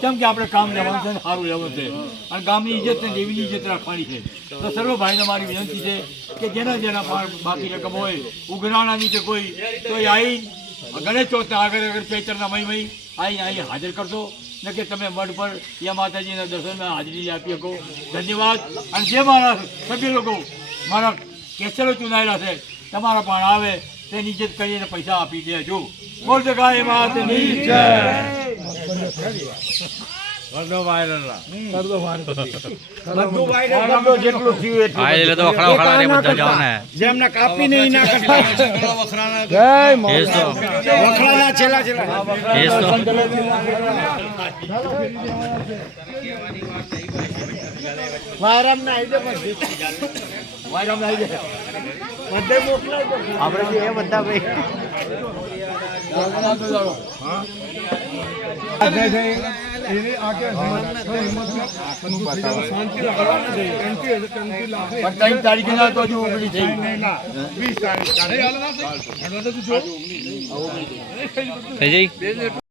કેમ કે આપણે કામ લેવાનું છે ને સારું લેવાનું છે અને ગામની ઇજ્જત ને દેવીની ઇજ્જત રાખવાની છે. તો સર્વ ભાઈને મારી વિનંતી છે કે જેના જેના બાકી રકમ હોય ઉઘરાણાની કે કોઈ તો આવી ગણેશ ચોથના આગળ ચૈતરના મહિમય અહીં હાજર કરશો ને કે તમે મઢ પર યા માતાજીના દર્શનમાં હાજરી આપી શકો. ધન્યવાદ. અને જે મારા સભ્ય લોકો મારા કેસરો ચૂનાયેલા છે તમારા પણ આવે તેની ઇજ્જત કરીને પૈસા આપી દેજો. બોલ જય ગાય માતની જય. બધું વાયરલ જેટલું થયું એટલે તો વખરા ને બધા જાવ ને જેમને કાપી નહીં ના કરતા વખરાના છેલ્લા વાયરામ ના આવી બધે મોકલાય આપણે એ બધા ભાઈ તારીખે ના તો હજુ ઓગળી થઈ 20 તારીખ